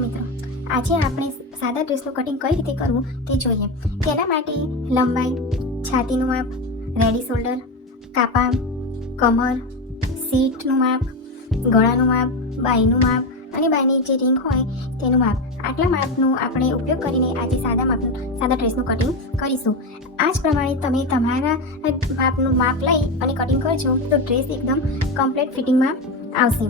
નમસ્તે મિત્રો, આજે આપણે સાદા ડ્રેસનું કટિંગ કઈ રીતે કરવું તે જોઈએ. તેના માટે લંબાઈ, છાતીનું માપ, રેડી શોલ્ડર, કાપા, કમર, સીટનું માપ, ગળાનું માપ, બાયનું માપ અને બાયની જે રિંગ હોય તેનું માપ, આટલા માપનો આપણે ઉપયોગ કરીને આજે સાદા ડ્રેસનું કટિંગ કરીશું. આ જ પ્રમાણે તમે તમારા માપનું માપ લઈ અને કટિંગ કરજો તો ડ્રેસ એકદમ કમ્પ્લીટ ફિટિંગમાં આવશે.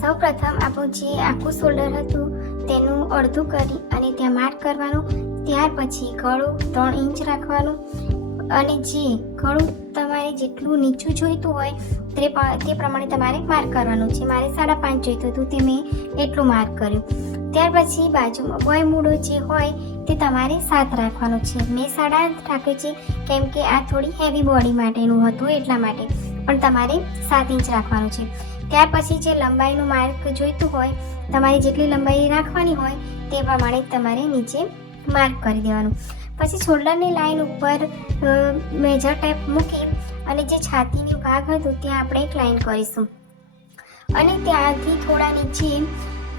સૌ પ્રથમ આપણું જે આખું શોલ્ડર હતું તેનું અડધું કરી અને ત્યાં માર્ક કરવાનું. ત્યાર પછી ગળું 3 ઇંચ રાખવાનું અને જે ગળું તમારે જેટલું નીચું જોઈતું હોય તે પ્રમાણે તમારે માર્ક કરવાનું છે. મારે 5.5 જોઈતું હતું તે મેં એટલું માર્ક કર્યું. ત્યાર પછી બાજુમાં બોય મૂડો જે હોય તે તમારે 7 રાખવાનું છે. મેં 8.5 રાખ્યું છે કેમ કે આ થોડી હેવી બોડી માટેનું હતું એટલા માટે, પણ તમારે 7 ઇંચ રાખવાનું છે. ત્યાર પછી જે લંબાઈનું માર્ક જોઈતું હોય, તમારે જેટલી લંબાઈ રાખવાની હોય તે પ્રમાણે તમારે નીચે માર્ક કરી દેવાનું. પછી શોલ્ડરની લાઈન ઉપર મેજર ટેપ મૂકી અને જે છાતીનો ભાગ હતો ત્યાં આપણે એક લાઈન કરીશું અને ત્યાંથી થોડા નીચે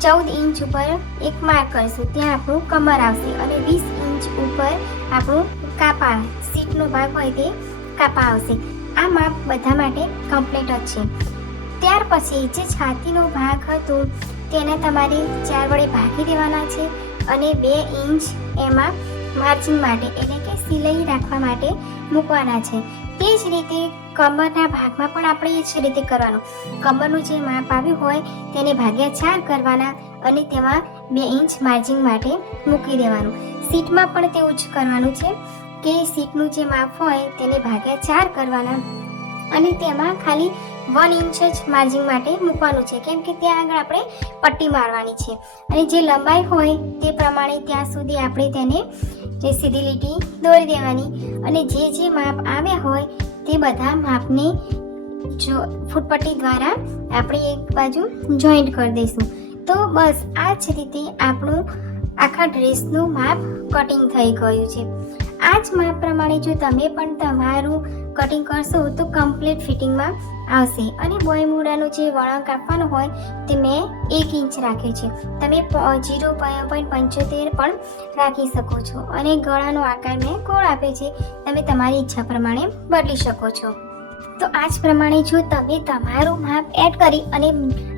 14 ઇંચ ઉપર એક માર્ક કરીશું. ત્યાં આપણું કમર આવશે અને 20 ઇંચ ઉપર આપણું કાપા, સીટનો ભાગ હોય તે કાપા આવશે. આ માપ બધા માટે કમ્પ્લીટ જ છે. ત્યાર પછી જે છાતીનો ભાગ હતો તેને તમારે 4 વડે ભાગી દેવાના છે અને 2 ઇંચ એમાં માર્જિન માટે એટલે કે સિલાઈ રાખવા માટે મૂકવાના છે. તે જ રીતે કમરના ભાગમાં પણ આપણે એ જ રીતે કરવાનું. કમરનું જે માપ આવ્યું હોય તેને ભાગ્યા 4 કરવાના અને તેમાં 2 ઇંચ માર્જિન માટે મૂકી દેવાનું. સીટમાં પણ તેવું જ કરવાનું છે કે સીટનું જે માપ હોય તેને ભાગ્યા 4 કરવાના અને તેમાં ખાલી 1 ઇંચ જ માર્જિન માટે મૂકવાનું છે કેમ કે ત્યાં આગળ આપણે પટ્ટી મારવાની છે. અને જે લંબાઈ હોય તે પ્રમાણે ત્યાં સુધી આપણે તેને જે સીધી લીટી દોરી દેવાની અને જે માપ આવ્યા હોય તે બધા માપને જો ફૂટપટ્ટી દ્વારા આપણે એક બાજુ જોઈન્ટ કરી દઈશું. તો બસ આ જ રીતે આપણું આખા ડ્રેસનું માપ કટિંગ થઈ ગયું છે. આ જ માપ પ્રમાણે જો તમે પણ તમારું કટિંગ કરશો તો કમ્પ્લીટ ફિટિંગમાં આવશે. અને બોય મૂડાનો જે વળાંક આપવાનો હોય તે મેં 1 ઇંચ રાખ્યો છે. તમે 0.75 પણ રાખી શકો છો અને ગળાનો આકાર મેં ગોળ આપ્યો છે, તમે તમારી ઈચ્છા પ્રમાણે બદલી શકો છો. તો આ જ પ્રમાણે જો તમે તમારું માપ એડ કરી અને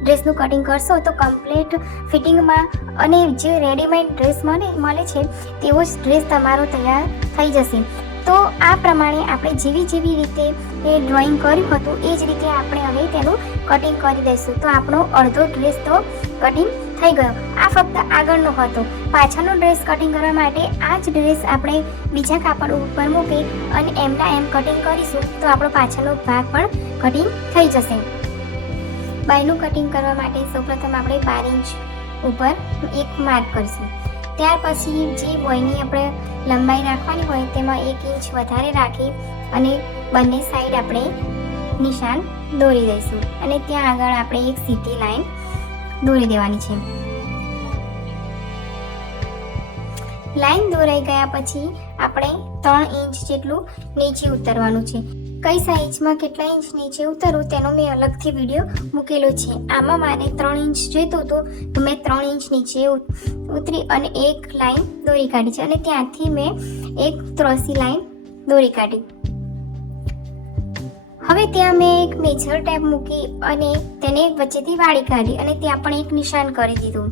ડ્રેસનું કટિંગ કરશો તો કમ્પ્લીટ ફિટિંગમાં અને જે રેડીમેડ ડ્રેસ મળે છે તેવો જ ડ્રેસ તમારો તૈયાર થઈ જશે. તો આ પ્રમાણે આપણે જેવી રીતે એ ડ્રોઈંગ કર્યું હતું એ જ રીતે આપણે હવે તેનું કટિંગ કરી દઈશું. તો આપણો અડધો ડ્રેસ તો કટિંગ થઈ ગયો. આ ફક્ત આગળનો હતો. પાછળનો ડ્રેસ કટિંગ કરવા માટે આ જ ડ્રેસ આપણે બીજા કાપડ ઉપર મૂકી અને એમના એમ કટિંગ કરીશું તો આપણો પાછળનો ભાગ પણ કટિંગ થઈ જશે. બાયનું કટિંગ કરવા માટે સૌપ્રથમ આપણે 12 ઇંચ ઉપર એક માર્ક કરીશું. ત્યાર પછી જે બોયની આપણે લંબાઈ રાખવાની હોય તેમાં 1 ઇંચ વધારે રાખી અને બંને સાઈડ આપણે નિશાન દોરી દઈશું અને ત્યાં આગળ આપણે એક સીધી લાઈન દોરી દેવાની છે. લાઈન દોરાઈ ગયા પછી આપણે 3 ઇંચ જેટલું નીચે ઉતરવાનું છે. કઈ સાઈઝમાં કેટલા ઇંચ નીચે ઉતરવું તેનો મેં અલગથી વિડીયો મૂકેલો છે. આમાં મારે 3 ઇંચ જોઈતું હતું તો મેં 3 ઇંચ નીચે ઉતરી અને એક લાઈન દોરી કાઢી છે અને ત્યાંથી મેં એક ત્રોસી લાઈન દોરી કાઢી. હવે ત્યાં મેં એક મેજર ટેપ મૂકી અને તેને વચ્ચેથી વાળી કાઢી અને ત્યાં પણ એક નિશાન કરી દીધું.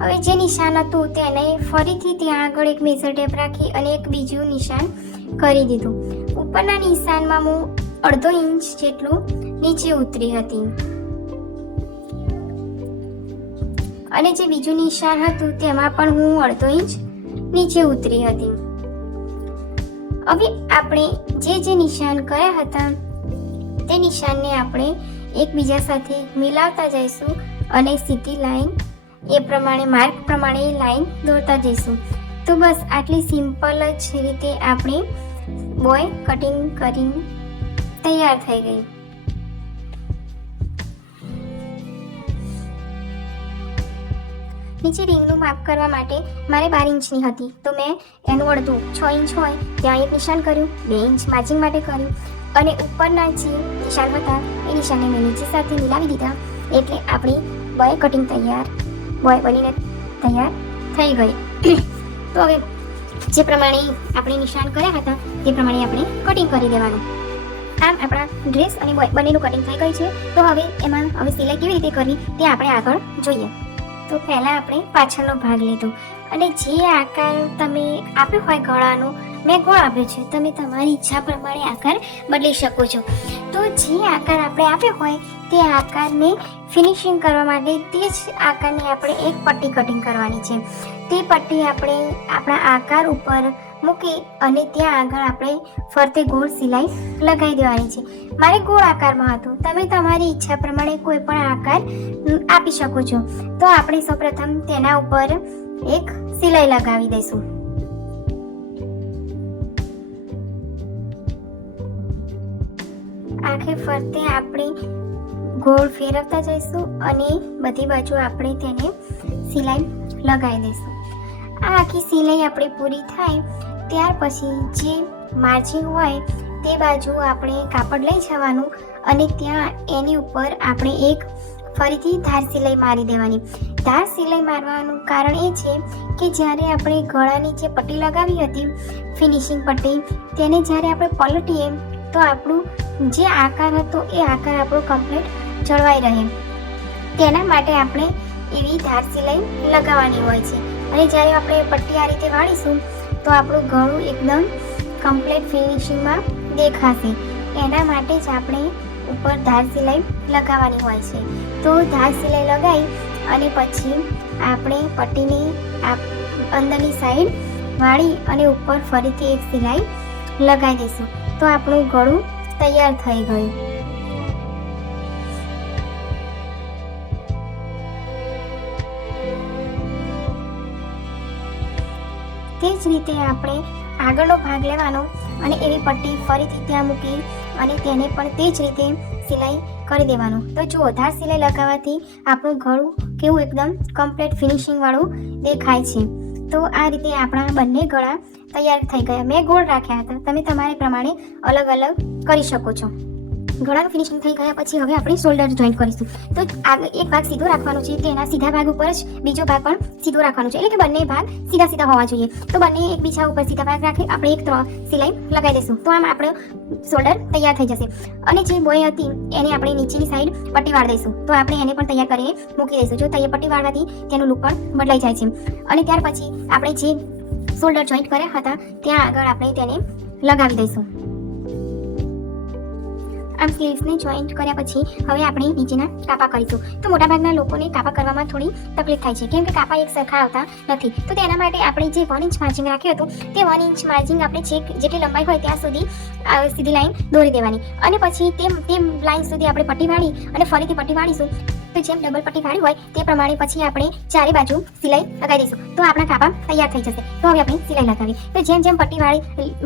હવે જે નિશાન હતું તેને ફરીથી ત્યાં આગળ એક મેજર ટેપ રાખી અને એક બીજું નિશાન કરી દીધું. ઉપરના નિશાનમાં હું 1/2 ઇંચ જેટલું નીચે ઉતરી હતી અને જે બીજું નિશાન હતું તેમાં પણ હું 1/2 ઇંચ નીચે ઉતરી હતી. હવે આપણે જે નિશાન કર્યા હતા તે નિશાનને આપણે એકબીજા સાથે મિલાવતા જઈશું અને સીધી લાઈન એ પ્રમાણે માર્ક પ્રમાણે લાઈન દોરતા જઈશું. તો બસ આટલી સિમ્પલ જ રીતે આપણે બોય કટિંગ કરીને તૈયાર થઈ ગઈ. નીચે રિંગનું માપ કરવા માટે મારે 12 ઇંચની હતી તો મેં એનું અડધું 6 ઇંચ હોય ત્યાં એક નિશાન કર્યું, 2 ઇંચ માર્જિન માટે કર્યું અને ઉપરના જે નિશાન હતા એ નિશાનને મેં નીચે સાથે મિલાવી દીધા એટલે આપણી બોય કટિંગ તૈયાર, બોય બનીને તૈયાર થઈ ગઈ. તો હવે જે પ્રમાણે આપણે નિશાન કર્યા હતા તે પ્રમાણે આપણે કટિંગ કરી દેવાનું. આમ આપણા ડ્રેસ અને બંનેનું કટિંગ થઈ ગયું છે. તો હવે એમાં હવે સિલાઈ કેવી રીતે કરવી તે આપણે આગળ જોઈએ. તો પહેલાં આપણે પાછળનો ભાગ લીધો અને જે આકાર તમે આપ્યો હોય ગળાનો, મેં ગોળ આપ્યો છે, તમે તમારી ઈચ્છા પ્રમાણે આકાર બદલી શકો છો. તો જે આકાર આપણે આપ્યો હોય તે આકારને ફિનિશિંગ કરવા માટે તે જ આકારને આપણે એક પટ્ટી કટિંગ કરવાની છે. તે પટ્ટી આપણે આપણા આકાર ઉપર મૂકી અને ત્યાં આગળ આપણે ફરતે ગોળ સિલાઈ લગાવી દેવાની છે. મારે ગોળ આકારમાં હતું, તમે તમારી ઈચ્છા પ્રમાણે કોઈ પણ આકાર આપી શકો છો. તો આપણે સૌપ્રથમ તેના ઉપર એક સિલાઈ લગાવી દઈશું. આખે ફરતે આપણે ગોળ ફેરવતા જઈશું અને બધી બાજુ આપણે તેને સિલાઈ લગાવી દઈશું. આ આખી સિલાઈ આપણી પૂરી થાય ત્યાર પછી જે માર્જિન હોય તે બાજુ આપણે કાપડ લઈ જવાનું અને ત્યાં એની ઉપર આપણે એક ફરીથી ધાર સિલાઈ મારી દેવાની. ધાર સિલાઈ મારવાનું કારણ એ છે કે જ્યારે આપણે ગળાની જે પટ્ટી લગાવી હતી ફિનિશિંગ પટ્ટી, તેને જ્યારે આપણે પલટીએ તો આપણું જે આકાર હતો એ આકાર આપણો કમ્પ્લીટ જળવાઈ રહે. તેના માટે આપણે એવી ધાર સિલાઈ લગાવવાની હોય છે. અને જ્યારે આપણે પટ્ટી આ રીતે વાળીશું તો આપણું ગળું એકદમ કમ્પ્લીટ ફિનિશિંગમાં દેખાશે. એના માટે જ આપણે ઉપર ધાર સિલાઈ લગાવવાની હોય છે. તો ધાર સિલાઈ લગાવી અને પછી આપણે પટ્ટીની અંદરની સાઈડ વાળી અને ઉપર ફરીથી એક સિલાઈ લગાવી દઈશું. તો આપણું ગળું તૈયાર થઈ ગયું. તે જ રીતે આપણે આગળનો ભાગ લેવાનો અને એવી પટ્ટી ફરીથી ત્યાં મૂકી અને તેને પણ તે જ રીતે સિલાઈ કરી દેવાનું. તો જુઓ, ધાર સિલાઈ લગાવવાથી આપણું ગળું કેવું એકદમ કમ્પ્લીટ ફિનિશિંગવાળું દેખાય છે. તો આ રીતે આપણા બંને ગળા તૈયાર થઈ ગયા. મેં ગોળ રાખ્યા હતા, તમે તમારા પ્રમાણે અલગ અલગ કરી શકો છો. ગળાનું ફિનિશિંગ થઈ ગયા પછી હવે આપણે શોલ્ડર જોઈન્ટ કરીશું. તો એક ભાગ સીધો રાખવાનો છે, તેના સીધા ભાગ ઉપર જ બીજો ભાગ પણ સીધો રાખવાનો છે, એટલે કે બંને ભાગ સીધા સીધા હોવા જોઈએ. તો બંને એકબીજા ઉપર સીધા ભાગ રાખી આપણે એક સિલાઈ લગાવી દઈશું. તો આમ આપણો શોલ્ડર તૈયાર થઈ જશે. અને જે બોય હતી એને આપણે નીચેની સાઈડ પટ્ટી વાળી દઈશું. તો આપણે એને પણ તૈયાર કરીને મૂકી દઈશું. જો તૈયાર પટ્ટી વાળવાથી તેનું લુક પણ બદલાઈ જાય છે. અને ત્યાર પછી આપણે જે શોલ્ડર જોઈન્ટ કર્યા હતા ત્યાં આગળ આપણે તેને લગાવી દઈશું. આમ સ્લીવ્સને જોઈન્ટ કર્યા પછી હવે આપણે નીચેના કાપા કરીશું. તો મોટાભાગના લોકોને કાપા કરવામાં થોડી તકલીફ થાય છે, કેમ કે કાપા એક સરખા આવતા નથી. તો તેના માટે આપણે જે 1 ઇંચ માર્જિંગ રાખ્યું હતું તે 1 ઇંચ માર્જિંગ આપણે છેક જેટલી લંબાઈ હોય ત્યાં સુધી સીધી લાઈન દોરી દેવાની. અને પછી તે લાઈન સુધી આપણે પટ્ટી વાળી અને ફરીથી પટ્ટી વાળીશું. તો જેમ ડબલ પટ્ટી વાળી હોય તે પ્રમાણે પછી આપણે ચારે બાજુ સિલાઈ લગાવી દઈશું. તો આપણા કાપા તૈયાર થઈ જશે. તો હવે આપણે સિલાઈ લગાવીએ. તો જેમ જેમ પટ્ટી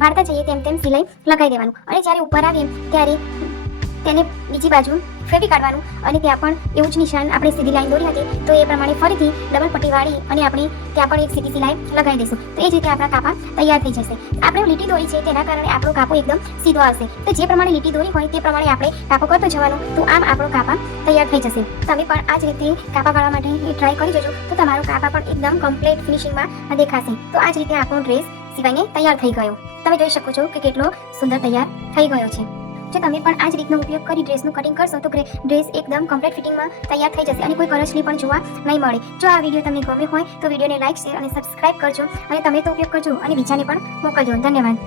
વાળતા જઈએ તેમ તેમ સિલાઈ લગાવી દેવાનું. અને જ્યારે ઉપર આવીએ ત્યારે તેને બીજી બાજુ ફેરવી કાઢવાનું અને ત્યાં પણ એવું જ નિશાન આપણે સીધી લાઈન દોરી હતી તો એ પ્રમાણે ફરીથી ડબલ પટ્ટી વાળી અને આપણે ત્યાં પણ એક સીધી સિલાઈ લગાવી દઈશું. તો એ જ રીતે આપણા કાપા તૈયાર થઈ જશે. આપણે લીટી દોરી છે તેના કારણે આપણો કાપો એકદમ સીધો આવશે. તો જે પ્રમાણે લીટી દોરી હોય તે પ્રમાણે આપણે કાપો કરતો જવાનું. તો આમ આપણો કાપા તૈયાર થઈ જશે. તમે પણ આ જ રીતે કાપા ગાળવા માટે ટ્રાય કરી જજો. તો તમારો કાપા પણ એકદમ કમ્પ્લીટ ફિનિશિંગમાં દેખાશે. તો આ જ રીતે આપણો ડ્રેસ સિવાયને તૈયાર થઈ ગયો. તમે જોઈ શકો છો કે કેટલો સુંદર તૈયાર થઈ ગયો છે. જો તમે પણ આ જ રીતનો ઉપયોગ કરી ડ્રેસનું કટિંગ કરશો તો ડ્રેસ એકદમ કમ્પ્લીટ ફિટિંગમાં તૈયાર થઈ જશે અને કોઈ કરચલી પણ જોવા નહીં મળે. જો આ વિડીયો તમને ગમ્યો હોય તો વિડીયોને લાઈક, શેર અને સબસ્ક્રાઇબ કરજો અને તમે તો ઉપયોગ કરજો અને બીજાને પણ મોકલજો. ધન્યવાદ.